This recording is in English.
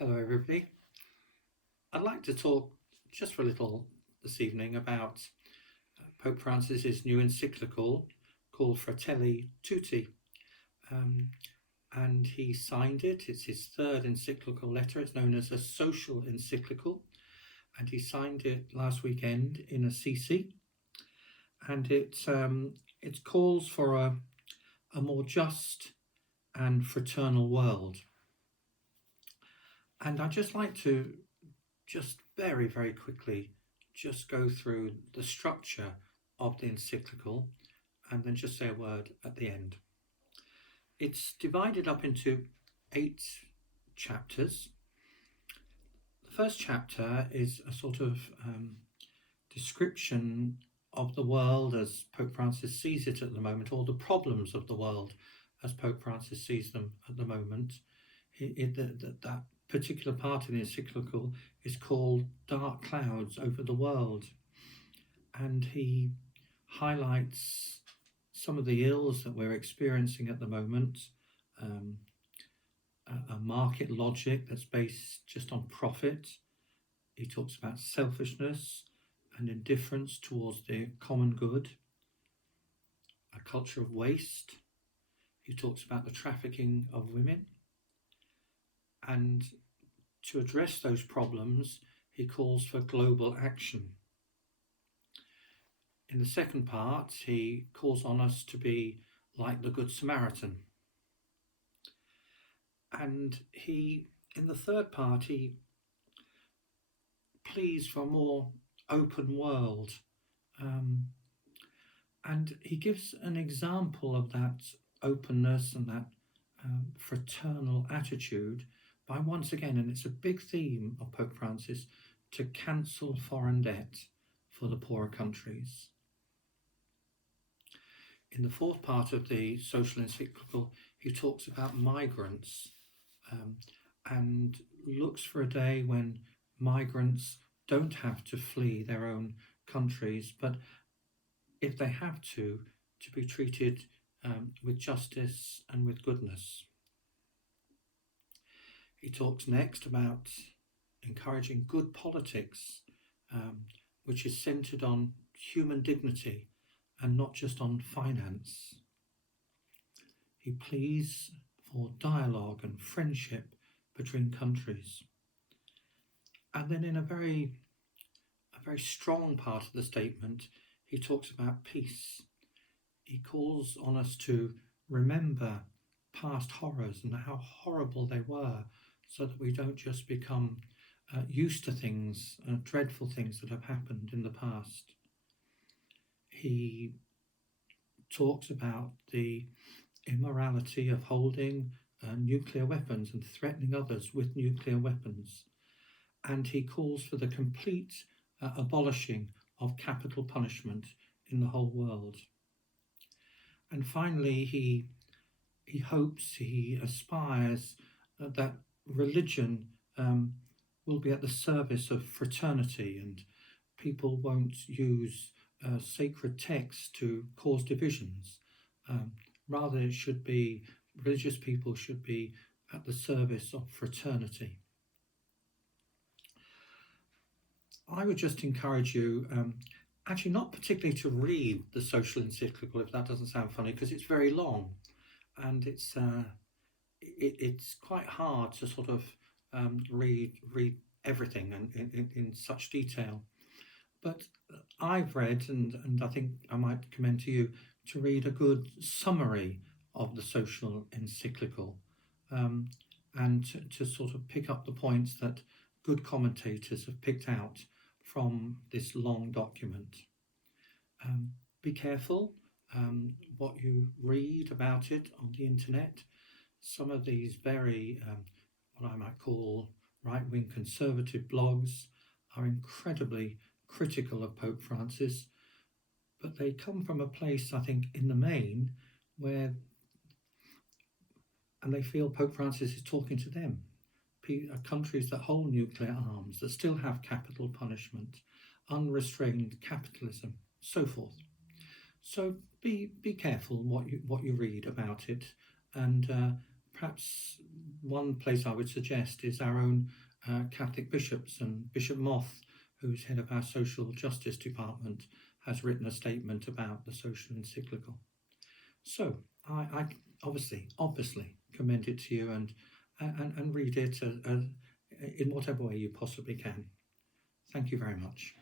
Hello, everybody. I'd like to talk just for a little this evening about Pope Francis's new encyclical called Fratelli Tutti. Um, and he signed it. It's his third encyclical letter. It's known as a social encyclical. And he signed it last weekend in Assisi. And it calls for a more just and fraternal world. And I'd just like to just very, very quickly just go through the structure of the encyclical and then just say a word at the end. It's divided up into 8 chapters. The first chapter is a sort of description of the world as Pope Francis sees it at the moment, or the problems of the world as Pope Francis sees them at the moment. That particular part of the encyclical is called Dark Clouds Over the World, and he highlights some of the ills that we're experiencing at the moment, a market logic that's based just on profit. He talks about selfishness and indifference towards the common good, a culture of waste. He talks about the trafficking of women, and to address those problems, he calls for global action. In the second part, he calls on us to be like the Good Samaritan. And in the third part, he pleads for a more open world. And he gives an example of that openness and that fraternal attitude by, once again, and it's a big theme of Pope Francis, to cancel foreign debt for the poorer countries. In the fourth part of the social encyclical, he talks about migrants and looks for a day when migrants don't have to flee their own countries, but if they have to be treated with justice and with goodness. He talks next about encouraging good politics, which is centred on human dignity and not just on finance. He pleads for dialogue and friendship between countries. And then in a very strong part of the statement, he talks about peace. He calls on us to remember past horrors and how horrible they were, so that we don't just become used to things, dreadful things that have happened in the past. He talks about the immorality of holding nuclear weapons and threatening others with nuclear weapons. And he calls for the complete abolishing of capital punishment in the whole world. And finally, he hopes, he aspires that religion will be at the service of fraternity, and people won't use sacred texts to cause divisions. Rather, it should be, religious people should be at the service of fraternity. I would just encourage you, actually not particularly to read the social encyclical, if that doesn't sound funny, because it's very long, and it's quite hard to sort of read everything in such detail. But I've read, and I think I might commend to you, to read a good summary of the social encyclical, and to sort of pick up the points that good commentators have picked out from this long document. Be careful what you read about it on the internet. Some of these very, what I might call right-wing conservative blogs are incredibly critical of Pope Francis, but they come from a place, I think, in the main, and they feel Pope Francis is talking to them. Countries that hold nuclear arms, that still have capital punishment, unrestrained capitalism, so forth. So be careful what you read about it, and perhaps one place I would suggest is our own Catholic bishops, and Bishop Moth, who's head of our social justice department, has written a statement about the social encyclical. So I obviously commend it to you and read it in whatever way you possibly can. Thank you very much.